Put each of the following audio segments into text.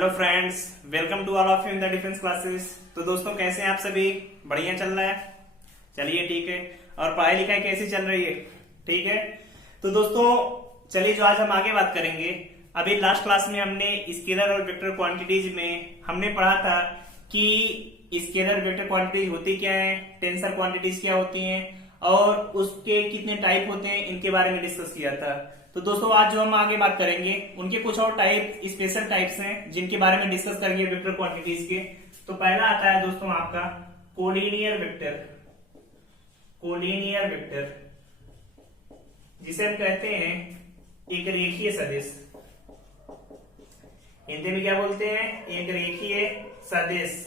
Hello friends, welcome to all of you in the defence classes. तो दोस्तों कैसे हैं आप सभी? बढ़िया चल रहा है? चलिए ठीक है। और पढ़ाई लिखाई कैसी चल रही है? ठीक है। तो दोस्तों चलिए, जो आज हम आगे बात करेंगे, अभी लास्ट क्लास में हमने स्केलर और वेक्टर क्वांटिटीज में हमने पढ़ा था कि स्केलर वेक्टर क्वांटिटीज होती क्या है, टेंसर क्वांटिटीज क्या होती हैं और उसके कितने टाइप होते हैं, इनके बारे में डिस्कस किया था। तो दोस्तों आज जो हम आगे बात करेंगे उनके कुछ और टाइप, स्पेशल टाइप्स हैं जिनके बारे में डिस्कस करेंगे वेक्टर क्वांटिटीज के। तो पहला आता है दोस्तों आपका कोलिनियर वेक्टर। कोलिनियर वेक्टर जिसे हम कहते हैं एक रेखीय सदिश। हिंदी में क्या बोलते हैं? एक रेखीय सदिश।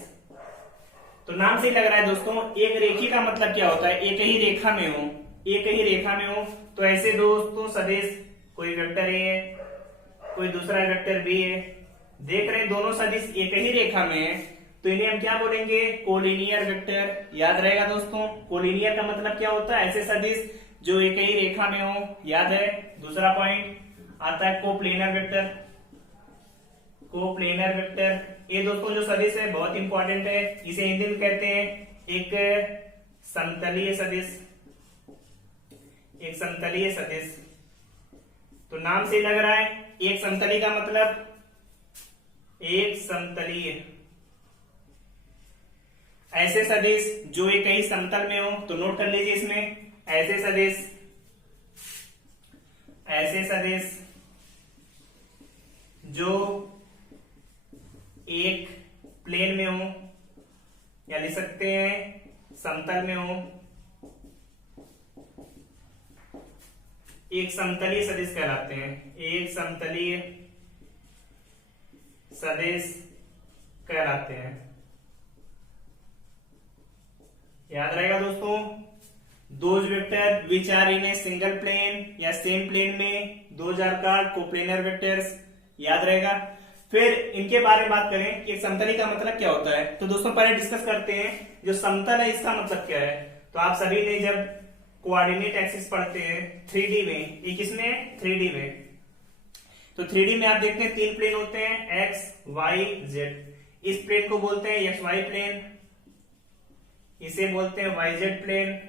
तो नाम से ही लग रहा है दोस्तों, एक रेखी का मतलब क्या होता है? एक ही रेखा में हो, एक ही रेखा में हो। तो ऐसे दोस्तों सदिश, कोई वेक्टर ए है, कोई दूसरा वेक्टर बी है, देख रहे हैं दोनों सदिश एक ही रेखा में है, तो इन्हें हम क्या बोलेंगे? Collinear vector. याद रहेगा दोस्तों, कोलिनियर का मतलब क्या होता है? ऐसे सदिश जो एक ही रेखा में हो। याद है? दूसरा पॉइंट आता है कोप्लेनर वेक्टर। कोप्लेनर वेक्टर ये दोस्तों जो सदिश है बहुत इंपॉर्टेंट है। इसे हिंदी में कहते हैं एक समतलीय सदिश। एक समतलीय सदिश। तो नाम से लग रहा है एक समतली का मतलब एक समतलीय। ऐसे सदिश जो एक ही समतल में हो, तो नोट कर लीजिए इसमें, ऐसे सदिश, ऐसे सदिश जो एक प्लेन में हो, या लिख सकते हैं समतल में हो, एक समतलीय सदिश कहलाते हैं। एक समतलीय सदिश कहलाते हैं। याद रहेगा दोस्तों, those vector which are in a single plane या सेम प्लेन में, those are called coplanar vectors. याद रहेगा। फिर इनके बारे में बात करें कि समतली का मतलब क्या होता है। तो दोस्तों पहले डिस्कस करते हैं जो समतल है इसका मतलब क्या है। तो आप सभी ने जब कोऑर्डिनेट एक्सिस पढ़ते हैं 3D में, ये किसमें? 3D में। तो 3D में आप देखते हैं तीन प्लेन होते हैं, एक्स वाई जेड। इस प्लेन को बोलते हैं एक्स वाई प्लेन, इसे बोलते हैं वाई जेड प्लेन,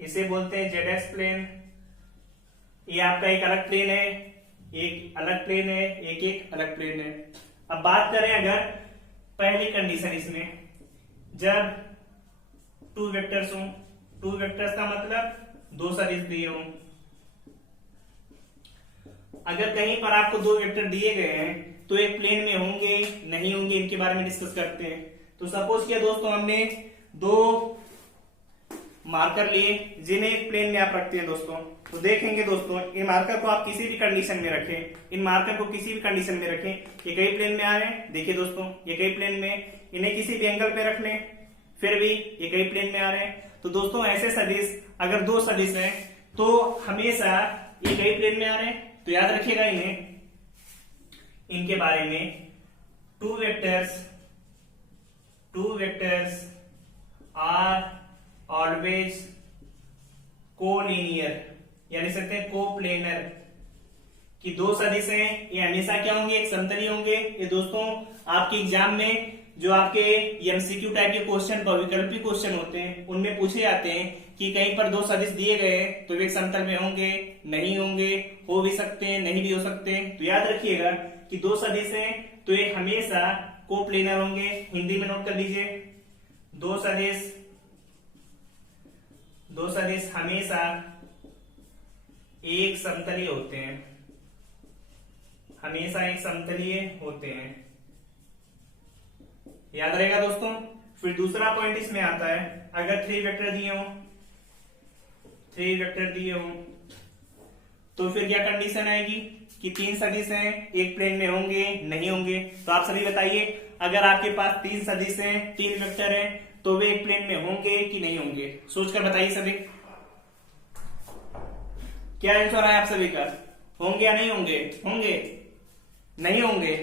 इसे बोलते हैं जेड एक्स प्लेन। ये आपका एक अलग प्लेन है, एक अलग प्लेन है, एक अलग प्लेन है। अब बात करें अगर पहली कंडीशन इसमें, जब टू वेक्टर्स हों, टू वेक्टर्स का मतलब दो सदिश दिए हों। अगर कहीं पर आपको दो वेक्टर दिए गए हैं तो एक प्लेन में होंगे नहीं होंगे, इनके बारे में डिस्कस करते हैं। तो सपोज किया दोस्तों हमने दो मार्कर लिए जिन्हें एक प्लेन में आप रखते हैं दोस्तों। तो देखेंगे दोस्तों, इन मार्कर को आप किसी भी कंडीशन में रखें, इन मार्कर को किसी भी कंडीशन में रखें, ये कई प्लेन में आ रहे हैं। देखिए दोस्तों ये कई प्लेन में, इन्हें किसी भी एंगल पे रख लें फिर भी ये कई प्लेन में आ रहे हैं। तो दोस्तों ऐसे सदिश, अगर दो सदिश हैं तो हमेशा ये कई प्लेन में आ रहे हैं। तो याद रखिएगा इन्हें, इनके बारे में, two vectors are always collinear, यानी सकते हैं कोप्लेनर, कि दो सदिश हैं ये हमेशा क्या होंगे? एक समतली होंगे। ये दोस्तों आपके एग्जाम में जो आपके एमसीक्यू टाइप के क्वेश्चन, बहुविकल्पी क्वेश्चन होते हैं, उनमें पूछे जाते हैं कि कहीं पर दो सदिश दिए गए हैं तो वे एक समतल में होंगे नहीं होंगे, हो भी सकते हैं नहीं भी हो सकते हैं। तो याद रखिएगा कि दो सदिश हैं तो ये हमेशा कोप्लेनर होंगे। हिंदी में नोट कर लीजिए, दो सदिश हमेशा एक समतलीय होते हैं, हमेशा एक समतलीय होते हैं। याद रहेगा दोस्तों। फिर दूसरा पॉइंट इसमें आता है, अगर थ्री वेक्टर दिए हों तो फिर क्या कंडीशन आएगी कि तीन सदिश हैं एक प्लेन में होंगे नहीं होंगे। तो आप सभी बताइए, अगर आपके पास तीन सदिश हैं, तीन वेक्टर हैं, तो वे एक प्लेन में होंगे कि नहीं होंगे? सोचकर बताइए सभी, क्या आंसर है आप सभी का? होंगे या नहीं होंगे? होंगे नहीं होंगे।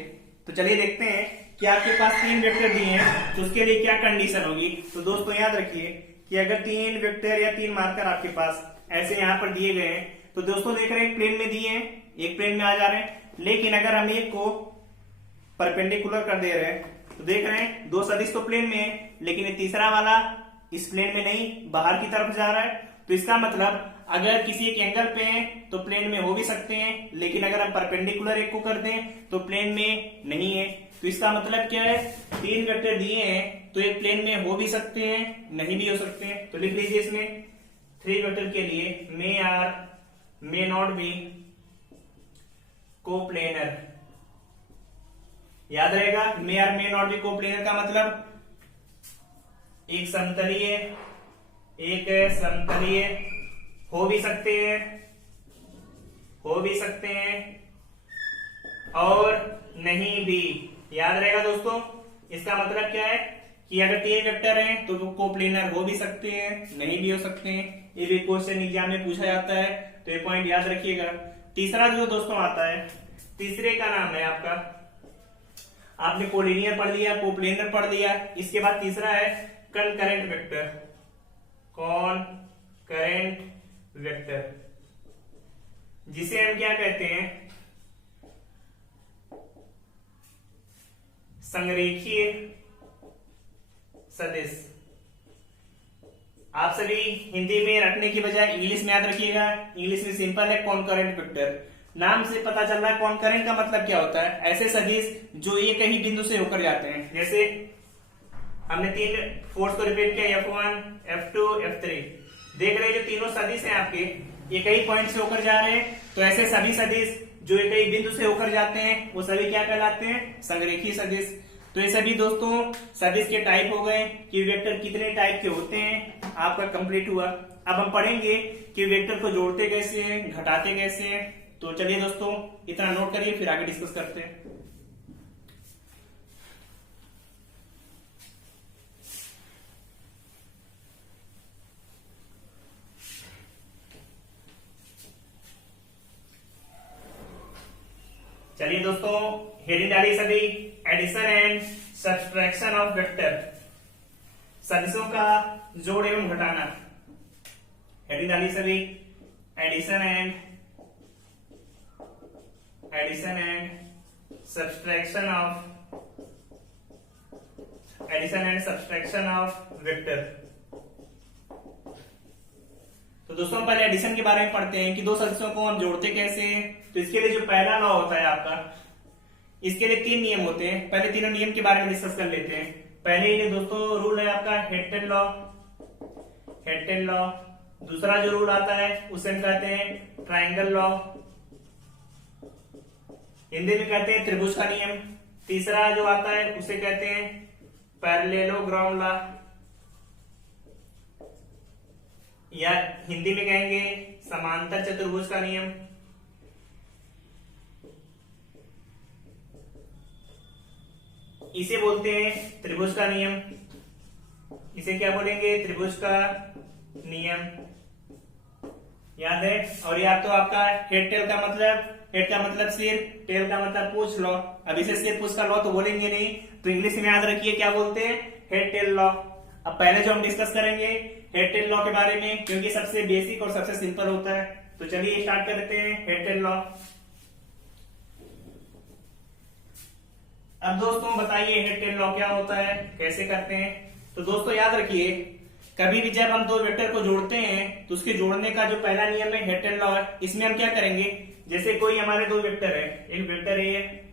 तो चलिए देखते हैं कि आपके पास तीन वेक्टर दिए हैं तो उसके लिए क्या कंडीशन होगी। तो दोस्तों याद रखिए कि अगर तीन वेक्टर या तीन मार्कर आपके पास ऐसे यहां पर दिए गए हैं, तो दोस्तों देख रहे हैं प्लेन में दिए हैं, एक प्लेन में आ जा रहे हैं। लेकिन अगर हम एक को परपेंडिकुलर कर दे रहे हैं। तो देख रहे हैं दो सदिश तो प्लेन में है, लेकिन ये तीसरा वाला इस प्लेन में नहीं, बाहर की तरफ जा रहा है। तो इसका मतलब अगर किसी एक एंगल पे हैं तो प्लेन में हो भी सकते हैं, लेकिन अगर हम परपेंडिकुलर एक को कर दें तो प्लेन में नहीं है। तो इसका मतलब क्या है, तीन वेक्टर दिए हैं तो एक प्लेन में हो भी सकते हैं, नहीं भी हो सकते हैं। तो लिख लीजिए इसमें 3 वेक्टर के लिए may or may not be coplanar. याद रहेगा, may or may not be coplanar का मतलब एक समतलीय हो भी सकते हैं और नहीं भी। याद रहेगा दोस्तों, इसका मतलब क्या है कि अगर 3 वेक्टर हैं तो वो कोप्लेनर हो भी सकते हैं, नहीं भी हो सकते हैं। ये भी क्वेश्चन एग्जाम में पूछा जाता है, तो ये पॉइंट याद रखिएगा। तीसरा जो दोस्तों आता है, तीसरे का नाम है आपका, आपने कोलिनियर पढ़ लिया, कोप्लेनर पढ़ लिया, इसके बाद तीसरा है कनकरेंट वेक्टर। कॉनकरेंट वेक्टर जिसे हम क्या कहते हैं, संरेखीय सदिश। आप सभी हिंदी में रखने की बजाय इंग्लिश में याद रखिएगा। इंग्लिश में सिंपल है कॉनकरेंट वेक्टर। नाम से पता चल रहा है कॉनकरेंट का मतलब क्या होता है, ऐसे सदिश जो एक ही बिंदु से होकर जाते हैं। जैसे हमने 3 फोर्स को रिपीट किया, F1 F2 F3। देख रहे हैं जो तीनों सदिश हैं आपके एक ही पॉइंट से होकर जा रहे हैं, तो ऐसे सभी सदिश जो एक ही बिंदु से होकर जाते हैं वो सभी क्या कहलाते हैं, संरेखीय सदिश। तो ये सभी दोस्तों सदिश के टाइप हो गए कि वेक्टर कितने टाइप के होते हैं, आपका कंप्लीट हुआ। अब हम पढ़ेंगे कि वेक्टर को जोड़ते कैसे हैं, घटाते कैसे हैं। तो चलिए दोस्तों इतना नोट करिए, फिर आगे डिस्कस करते हैं। चलिए दोस्तों हेडिंग डालिए सभी, addition and subtraction of vector, सदिशों का जोड़ एवं घटाना। हेडिंग डालिए सभी, addition and subtraction of vector. तो दोस्तों हम पहले एडिशन के बारे में पढ़ते हैं कि दो सदिशों को हम जोड़ते कैसे हैं। तो इसके लिए जो पहला लॉ होता है आपका, इसके लिए 3 नियम होते हैं। पहले तीनों नियम के बारे में डिस्कस कर लेते हैं। पहले ये दोस्तों रूल है आपका हेड टेल लॉ। दूसरा जो रूल आता है उसे हम कहते हैं ट्राइंगल लॉ, हिंदी में कहते हैं त्रिभुज का नियम। तीसरा जो आता है उसे कहते हैं पैरेललोग्राम लॉ, या हिंदी में कहेंगे समांतर चतुर्भुज का नियम। इसे बोलते हैं त्रिभुज का नियम। इसे क्या बोलेंगे, त्रिभुज का नियम। याद है। और या तो आपका हेड टेल का मतलब सिर, टेल का मतलब पूछ लो। अब इसे सिर पूछ का लॉ तो बोलेंगे नहीं, तो इंग्लिश में याद रखिए क्या बोलते हैं, हेड टेल लॉ। अब पहले जो हम डिस्कस करेंगे हेड टेल लॉ के बारे में, क्योंकि सबसे बेसिक और सबसे सिंपल होता है। तो चलिए स्टार्ट करते हैं हेड टेल लॉ। अब दोस्तों बताइए हेड टेल लॉ क्या होता है, कैसे करते हैं। तो दोस्तों याद रखिए, कभी भी जब हम दो वेक्टर को जोड़ते हैं तो उसके जोड़ने का जो पहला नियम है हेड टेल लॉ है। इसमें हम क्या करेंगे, जैसे कोई हमारे दो वेक्टर है, एक वेक्टर ए है,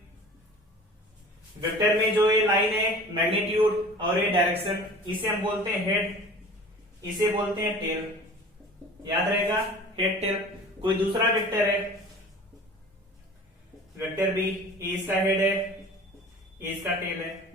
वेक्टर में जो ये लाइन है मैग्नीट्यूड और ये डायरेक्शन, इसे हम बोलते हैं हेड, इसे बोलते हैं टेल। याद रहेगा हेड टेल। कोई दूसरा वेक्टर है, वेक्टर बी, इसका हेड है, इसका टेल है,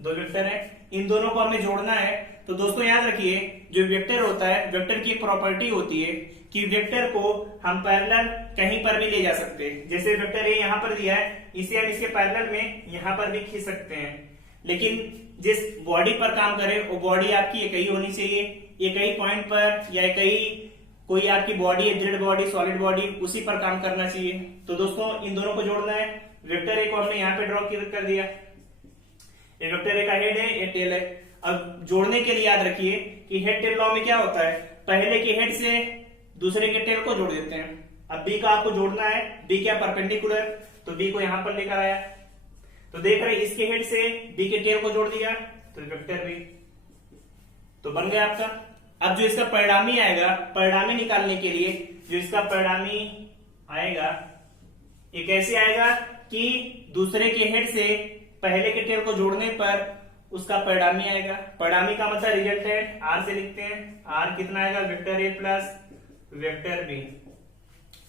दो वेक्टर है, इन दोनों को हमें जोड़ना है। तो दोस्तों याद रखिए, जो वेक्टर होता है, वेक्टर की एक प्रॉपर्टी होती है कि वेक्टर को हम पैरेलल कहीं पर भी ले जा सकते हैं। जैसे वेक्टर ए यहां पर दिया है, इसे हम इसके पैरेलल में यहां पर भी खींच सकते हैं, लेकिन जिस बॉडी पर काम करे वो बॉडी आपकी एक ही होनी चाहिए, एक ही पॉइंट पर, या एक ही कोई आपकी बॉडी है, दृढ़ बॉडी, सॉलिड बॉडी, उसी पर काम करना चाहिए। तो दोस्तों इन दोनों को जोड़ना है। वेक्टर ए को हमने यहाँ पे ड्रॉ कर दिया, ये वेक्टर ए का हेड है, ये टेल है। अब जोड़ने के लिए याद रखिए कि हेड टेल लॉ में क्या होता है, पहले के हेड से दूसरे के टेल को जोड़ देते हैं। अब बी का आपको जोड़ना है, बी क्या परपेंडिकुलर, तो बी को यहां पर लेकर आया, तो देख रहे इसके हेड से बी के टेल को जोड़ दिया तो वेक्टर बी तो बन गया आपका। अब जो इसका परिणामी आएगा, परिणामी निकालने के लिए जो इसका परिणामी आएगा ये कैसे आएगा कि दूसरे के हेड से पहले के टेल को जोड़ने पर उसका परिणामी आएगा। परिणामी का मतलब रिजल्टेंट आर से लिखते हैं। आर कितना आएगा, vector A plus vector B.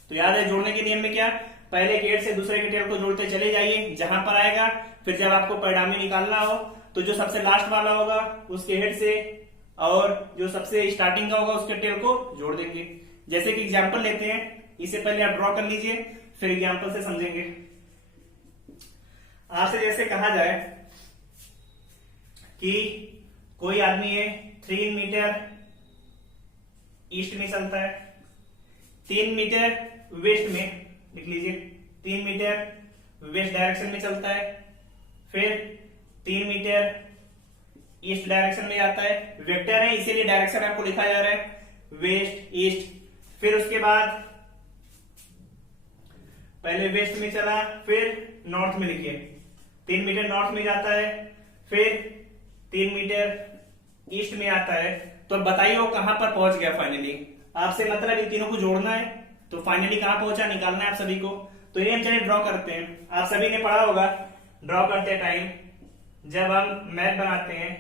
तो याद है जोड़ने के नियम में क्या, पहले के हेड से दूसरे के टेल को जोड़ते चले जाइए जहां पर आएगा, फिर जब आपको परिणामी निकालना हो तो जो सबसे लास्ट वाला होगा उसके हेड से और जो सबसे स्टार्टिंग का होगा उसके टेल को जोड़ देंगे। जैसे कि एग्जांपल लेते हैं, इससे पहले आप ड्रॉ कर लीजिए फिर एग्जांपल से समझेंगे। आपसे जैसे कहा जाए कि कोई आदमी है 3 मीटर ईस्ट में चलता है, 3 मीटर वेस्ट में, लिख लीजिए 3 मीटर वेस्ट डायरेक्शन में चलता है, फिर 3 मीटर ईस्ट डायरेक्शन में जाता है। वेक्टर है इसीलिए डायरेक्शन आपको लिखा जा रहा है वेस्ट ईस्ट। फिर उसके बाद पहले वेस्ट में चला फिर नॉर्थ में लिखिए, 3 मीटर नॉर्थ में जाता है, फिर 3 मीटर ईस्ट में आता है। तो बताइए वो कहां पर पहुंच गया फाइनली। आपसे मतलब इन तीनों को जोड़ना है तो फाइनली कहां पहुंचा निकालना है आप सभी को। तो ये हम चलिए ड्रॉ करते हैं। आप सभी ने पढ़ा होगा ड्रॉ करते टाइम जब हम मैप बनाते हैं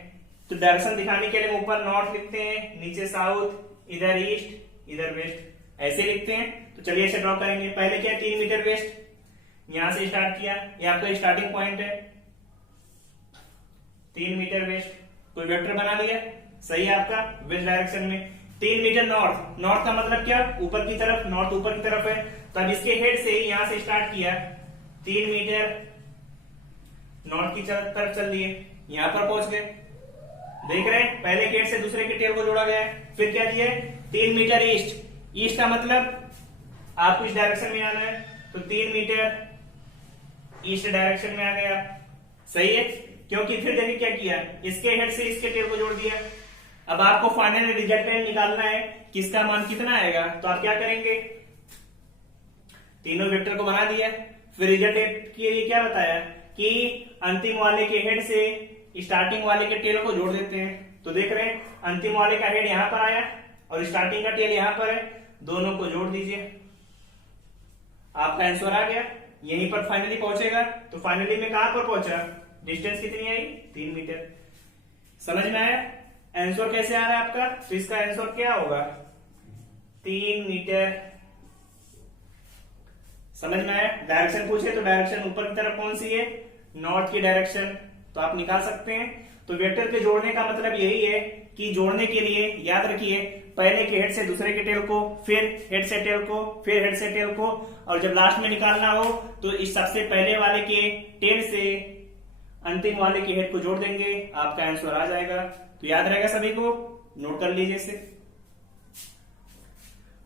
तो डायरेक्शन दिखाने के लिए ऊपर नॉर्थ लिखते हैं, नीचे साउथ, इधर ईस्ट, इधर वेस्ट, ऐसे लिखते हैं। तो चलिए ऐसे ड्रॉ करेंगे। पहले क्या 3 मीटर वेस्ट, यहां से स्टार्ट किया, ये आपका स्टार्टिंग पॉइंट है 3 मीटर वेस्ट। कोई वेक्टर बना लिया, सही है आपका वेस्ट डायरेक्शन में। 3 मीटर नॉर्थ, नॉर्थ का मतलब क्या, ऊपर की तरफ, नॉर्थ ऊपर की तरफ है। तो अब इसके हेड से यहां से स्टार्ट किया, 3 मीटर नॉर्थ की तरफ चल दिए, यहां पर पहुंच गए। देख रहे हैं पहले के हेड से दूसरे के टेल को जोड़ा गया है। फिर क्या दिया, 3 मीटर ईस्ट, ईस्ट का मतलब आपको इस डायरेक्शन में आना है तो 3 मीटर ईस्ट डायरेक्शन में आ गया, सही है। क्योंकि फिर देखिए क्या किया, इसके हेड से इसके टेल को जोड़ दिया। अब आपको फाइनल रिजल्टेंट निकालना है किसका मान कितना आएगा। तो आप क्या करेंगे, तीनों वेक्टर को बना दिया, फिर रिजल्टेंट के लिए क्या बताया कि अंतिम वाले के हेड से स्टार्टिंग वाले के टेल को जोड़ देते हैं। तो देख रहे हैं अंतिम वाले का हेड यहां पर आया और स्टार्टिंग का टेल यहां पर है, दोनों को जोड़ दीजिए, आपका आंसर आ गया। यहीं पर फाइनली पहुंचेगा। तो फाइनली में कहां पर पहुंचा, डिस्टेंस कितनी आई, 3 मीटर। समझ में आया आंसर कैसे आ रहा है आपका। तो इसका आंसर क्या होगा, 3 मीटर। समझ में आया। डायरेक्शन पूछे तो डायरेक्शन ऊपर की तरफ कौन सी है, नॉर्थ की डायरेक्शन, तो आप निकाल सकते हैं। तो वेक्टर के जोड़ने का मतलब यही है कि जोड़ने के लिए याद रखिए पहले के हेड से दूसरे के टेल को, फिर हेड से टेल को, फिर हेड से टेल को, और जब लास्ट में निकालना हो तो इस सबसे पहले वाले के टेल से अंतिम वाले के हेड को जोड़ देंगे, आपका आंसर आ जाएगा। तो याद रहेगा सभी को, नोट कर लीजिए इसे।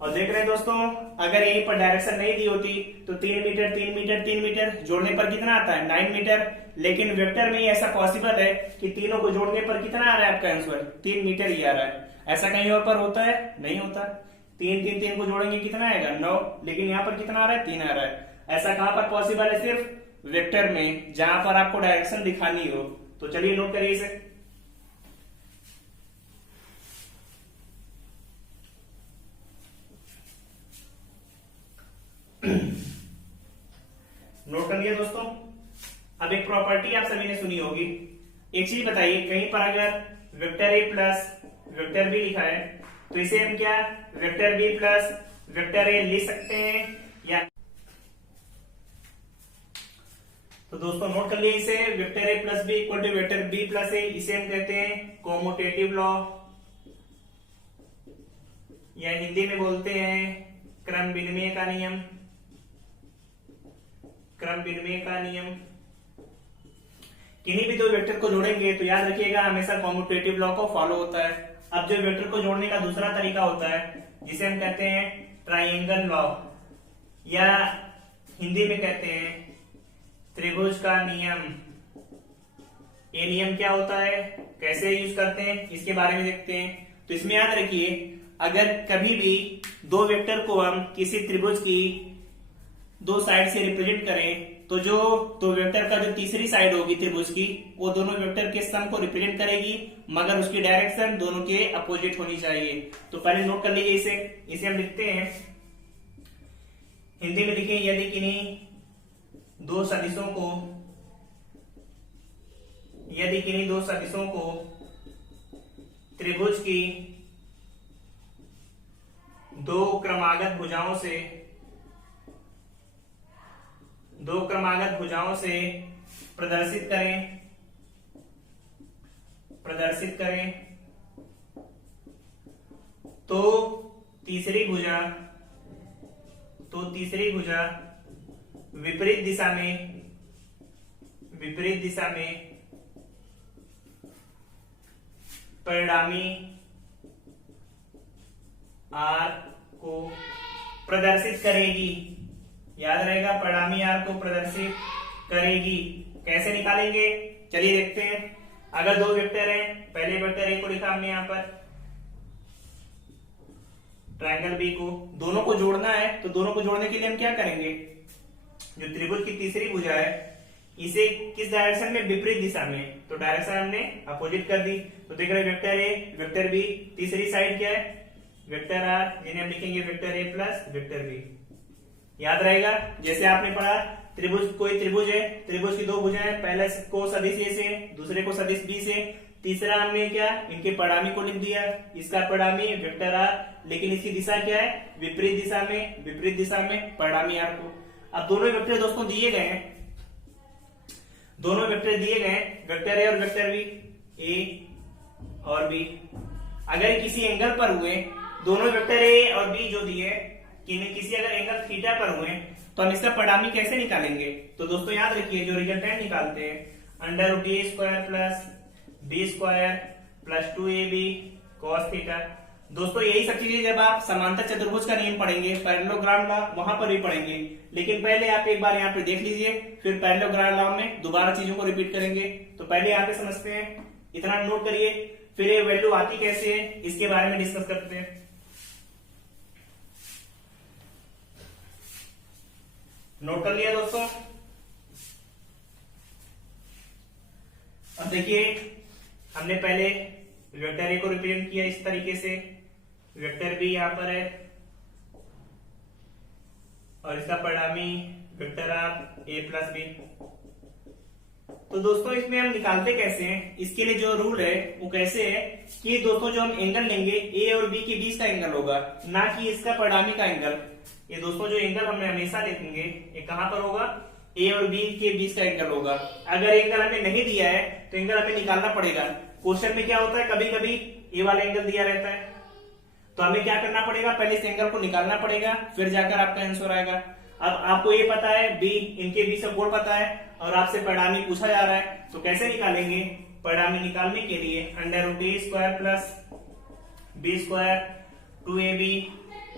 और देख रहे हैं दोस्तों, अगर यहीं पर डायरेक्शन नहीं दी होती तो 3 मीटर 3 मीटर 3 मीटर जोड़ने पर कितना आता है, 9 मीटर। लेकिन वेक्टर में ऐसा पॉसिबल है कि तीनों को जोड़ने पर कितना आ रहा है आपका आंसर, 3 मीटर ही आ रहा है। ऐसा कहीं और पर होता है, नहीं होता। 3 3 3 को जोड़ेंगे कितना आएगा, 9, लेकिन यहाँ पर कितना आ रहा है, 3 आ रहा है। ऐसा कहां पर पॉसिबल है, सिर्फ वेक्टर में, जहां पर आपको डायरेक्शन दिखानी हो। तो चलिए नोट करिए इसे। नोट कर लिया दोस्तों। अब एक प्रॉपर्टी आप सभी ने सुनी होगी। एक चीज बताइए, कहीं पर अगर vector A plus vector B लिखा है तो इसे हम क्या vector B plus vector A लिख सकते हैं या। तो दोस्तों नोट कर लिए इसे, vector A plus B equal to vector B plus A, इसे हम कहते हैं कॉम्यूटेटिव लॉ, या हिंदी में बोलते हैं क्रम विनिमय का नियम। क्रम विनिमय का नियम। किन्हीं भी दो वेक्टर को जोड़ेंगे तो याद रखिएगा हमेशा कॉम्यूटेटिव लॉ को फॉलो होता है। अब जो वेक्टर को जोड़ने का दूसरा तरीका होता है जिसे हम कहते हैं ट्राइंगल लॉ, या हिंदी में कहते हैं त्रिभुज का नियम। ये नियम क्या होता है, कैसे यूज करते हैं, इसके बारे में देखते हैं। तो इसमें याद रखिए, अगर कभी भी दो वेक्टर को हम किसी त्रिभुज की दो साइड से रिप्रेजेंट करें तो तो वेक्टर का जो तीसरी साइड होगी त्रिभुज की, वो दोनों वेक्टर के सम को रिप्रेजेंट करेगी, मगर उसकी डायरेक्शन दोनों के अपोजिट होनी चाहिए। तो पहले नोट कर लीजिए इसे हम लिखते हैं, हिंदी में लिखें, यदि किन्हीं दो सदिशों को त्रिभुज की दो क्रमागत भुजाओं से प्रदर्शित करें तो तीसरी भुजा विपरीत दिशा में परिणामी आर को प्रदर्शित करेगी। याद रहेगा, परिणामी आर को प्रदर्शित करेगी। कैसे निकालेंगे, चलिए देखते हैं। अगर दो वेक्टर हैं, पहले वेक्टर ए को लिखा हमने यहां पर, ट्रायंगल बी को, दोनों को जोड़ना है। तो दोनों को जोड़ने के लिए हम क्या करेंगे, जो त्रिभुज की तीसरी भुजा है इसे किस डायरेक्शन में, विपरीत दिशा में, तो डायरेक्शन हमने अपोजिट कर दी। तो देख रहे वेक्टर ए वेक्टर बी, तीसरी साइड क्या है, वेक्टर आर, जिन्हें हम लिखेंगे vector A plus vector B. याद रहेगा, जैसे आपने पढ़ा कोई त्रिभुज है, त्रिभुज की दो भुजाएं, पहले को सदिश ए से, दूसरे को सदिश बी से, तीसरा हमने क्या, इनके परिणामी को लिख दिया, इसका परिणामी वेक्टर आर, लेकिन इसकी दिशा क्या है, विपरीत दिशा में परिणामी आर को। अब दोनों वेक्टर दोस्तों दिए गए हैं, वेक्टर ए और वेक्टर बी, ए और बी। अगर किसी एंगल पर हुए, दोनों वेक्टर ए और बी जो दिए किसी अगर एंगल थीटा पर हुए, तो हम इसका परिणामी कैसे निकालेंगे। तो दोस्तों याद रखिए, जो रिजल्टेंट निकालते हैं, √a² plus b² plus 2ab cos theta. दोस्तों यही सब चीजें जब आप समांतर चतुर्भुज का नियम पढ़ेंगे, पैरेललोग्राम लॉ, वहां पर भी पढ़ेंगे। लेकिन पहले आप एक बार यहाँ पे देख लीजिए, फिर पैरेललोग्राम लॉ में दोबारा चीजों को रिपीट करेंगे। तो पहले यहाँ पे समझते हैं, इतना नोट करिए, फिर ये वैल्यू आती कैसे है इसके बारे में डिस्कस करते हैं। नोट कर लिया दोस्तों। अब देखिए, हमने पहले वेक्टर ए को रिप्रेजेंट किया इस तरीके से, वेक्टर बी यहां पर है और इसका परिणामी vector R A plus B. तो दोस्तों इसमें हम निकालते कैसे हैं, इसके लिए जो रूल है वो कैसे है कि दोस्तों जो हम एंगल लेंगे, ए और बी के बीच का एंगल होगा, ना कि इसका परिणामी का एंगल। ये दोस्तों जो एंगल हमने हमेशा देखेंगे, ये कहां पर होगा, ए और बी के बीच का एंगल होगा। अगर एंगल हमें नहीं दिया है तो एंगल हमें निकालना पड़ेगा। क्वेश्चन में क्या होता है, कभी कभी ए वाला एंगल दिया रहता है, तो हमें क्या करना पड़ेगा, पहले इस एंगल को निकालना पड़ेगा, फिर जाकर आपका आंसर आएगा। अब आपको ये पता है बी, इनके बीच का कोण पता है और आपसे परिणामी पूछा जा रहा है, तो कैसे निकालेंगे। परिणामी निकालने के लिए √a² plus b² 2ab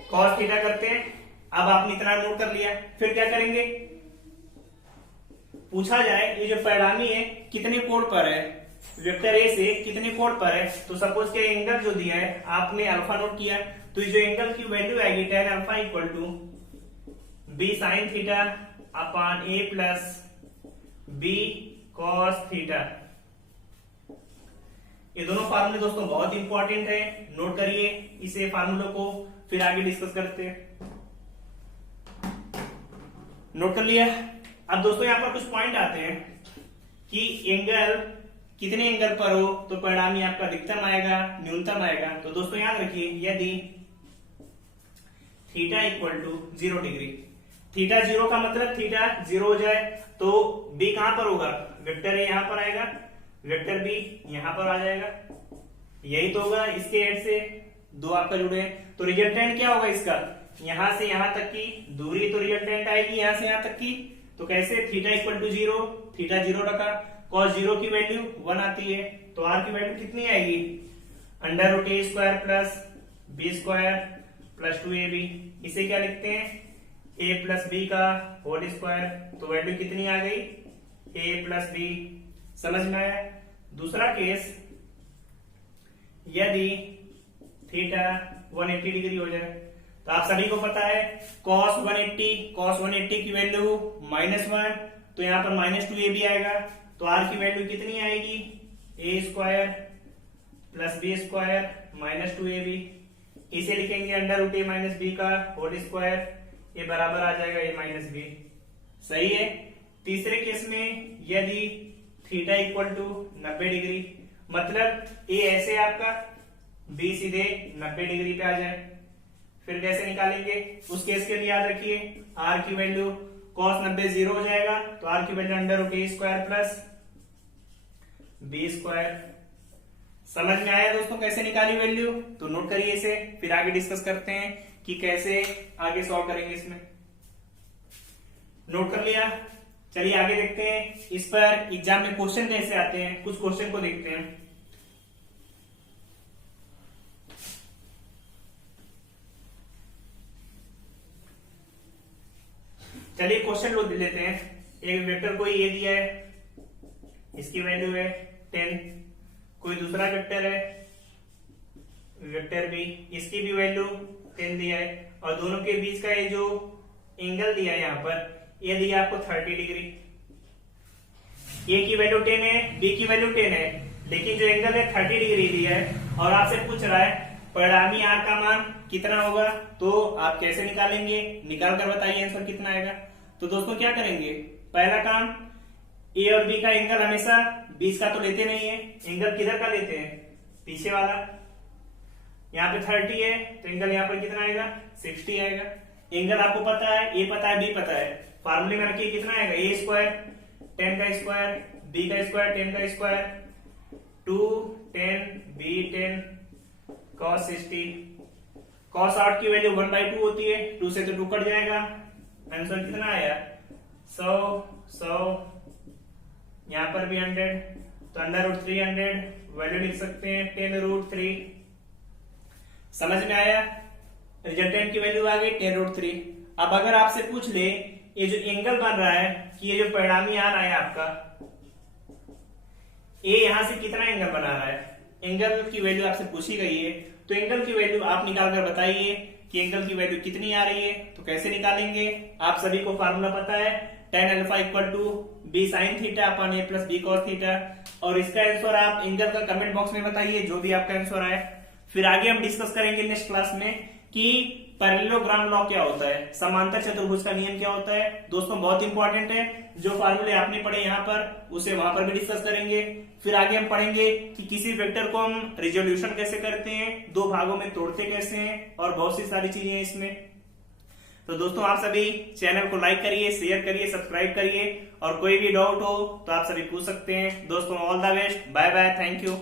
cos theta करते हैं। अब आपने इतना नोट कर लिया, फिर क्या करेंगे, पूछा जाए ये जो परिणामी है कितने कोण पर है, वेक्टर ए से कितने कोण पर है। तो सपोज के एंगल जो दिया है आपने अल्फा नोट किया, तो ये जो एंगल की वैल्यू आएगी tan alpha equal to b sin theta upon a plus b cos theta. ये दोनों फार्मूले दोस्तों बहुत इंपॉर्टेंट है, नोट करिए इसे फार्मूलों को, फिर आगे डिस्कस करते हैं। नोट कर लिया। अब दोस्तों यहाँ पर कुछ पॉइंट आते हैं कि एंगल कितने एंगल पर हो तो परिणामी आपका अधिकतम आएगा, न्यूनतम आएगा। तो दोस्तों याद रखिए, यदि theta equal to 0 degree, theta 0 का मतलब थीटा 0 हो जाए तो बी कहां पर होगा, वेक्टर ए यहां पर आएगा, वेक्टर बी यहां पर आ जाएगा, यही तो होगा। इसके हेड से दो आपका जुड़े हैं, तो रिजल्टेंट क्या होगा इसका, यहां से यहां तक की दूरी, तो रिजल्टेंट आएगी यहां से यहां तक की। तो कैसे, थीटा इक्वल टू 0, थीटा 0 रखा, cos 0 की वैल्यू 1 आती है, तो r की वैल्यू कितनी आएगी, √a² plus b² plus 2ab। इसे क्या लिखते हैं, a प्लस b का होल स्क्वायर। तो वैल्यू कितनी आ गई, a प्लस b। समझ में आया। दूसरा केस, यदि थीटा 180 डिग्री हो जाए, तो आप सभी को पता है cos 180 की वैल्यू -1 तो यहाँ पर -2ab आएगा। तो r की वैल्यू कितनी आएगी, a² + b² -2ab। इसे लिखेंगे √a - b का होल स्क्वायर, ये बराबर आ जाएगा a - b। सही है। तीसरे केस में यदि थीटा = 90 डिग्री, मतलब a ऐसे आपका, b सीधे 90 डिग्री पे आ जाए, फिर कैसे निकालेंगे उस केस के लिए याद रखिए r की वैल्यू cos 90 0 हो जाएगा, तो r की वैल्यू √a² + b²। समझ में आया दोस्तों कैसे निकाली वैल्यू? तो नोट करिए इसे, फिर आगे डिस्कस करते हैं कि कैसे आगे सॉल्व करेंगे इसमें। नोट कर लिया? चलिए आगे देखते हैं इस पर एग्जाम में क्वेश्चन कैसे आते हैं, कुछ क्वेश्चन को देखते हैं। चलिए क्वेश्चन लो लेते हैं। एक वेक्टर को ये दिया है, इसकी वैल्यू है 10। कोई दूसरा वेक्टर है, वेक्टर बी, इसकी भी वैल्यू 10 दिया है, और दोनों के बीच का ये जो एंगल दिया है यहाँ पर, ये दिया आपको 30 डिग्री। ए की वैल्यू 10 है, बी की वैल्यू 10 है, लेकिन जो एंगल है 30 डिग्री दिया है, और आपसे पूछ रहा है परिणामी आर का मान कितना होगा। तो आप कैसे निकालेंगे, निकाल कर बताइए आंसर कितना आएगा। तो दोस्तों क्या करेंगे, पहला काम, ए और बी का एंगल हमेशा 20 का तो लेते नहीं है, एंगल किधर का लेते हैं, पीछे वाला। यहाँ पे 30 है, तो एंगल यहाँ पर कितना आएगा, 60 आएगा। एंगल आपको पता है, ए पता है, बी पता है, फार्मूले में रखिए कितना आएगा, a² 10 का स्क्वायर, b का स्क्वायर 10 का स्क्वायर, 2 10 b 10 cos 60। cos 8 की वैल्यू 1/2 होती है, 2 से तो 2 कट जाएगा, आंसर कितना आया 100। यहाँ पर भी 100, तो √300 वैल्यू लिख सकते हैं 10√3। समझ में आया, रिजल्टेंट की वैल्यू आ गई 10√3। अब अगर आपसे पूछ ले ये जो एंगल बन रहा है कि ये जो परिणामी आ रहा है आपका, ए यहां से कितना एंगल बना रहा है, एंगल की वैल्यू आपसे पूछी गई है, तो एंगल की वैल्यू आप निकाल कर बताइए कि एंगल की वैल्यू कितनी आ रही है। तो कैसे निकालेंगे, आप सभी को फार्मूला पता है, tan α = b sin θ / a + b cos θ। और इसका आंसर आप एंगल का कमेंट बॉक्स में बताइए, जो भी आपका आंसर आए। फिर आगे हम डिस्कस करेंगे नेक्स्ट क्लास में कि पैरेललोग्राम लॉ क्या होता है, समांतर चतुर्भुज का नियम क्या होता है। दोस्तों बहुत इंपॉर्टेंट है, जो फार्मूले आपने पढ़े यहाँ पर उसे वहां पर भी डिस्कस करेंगे। फिर आगे हम पढ़ेंगे कि किसी वेक्टर को हम रिजोल्यूशन कैसे करते हैं, 2 भागों में तोड़ते कैसे हैं, और बहुत सी सारी चीजें हैं इसमें। तो दोस्तों आप सभी चैनल को लाइक करिए, शेयर करिए, सब्सक्राइब करिए, और कोई भी डाउट हो तो आप सभी पूछ सकते हैं। दोस्तों all the best, bye bye, thank you.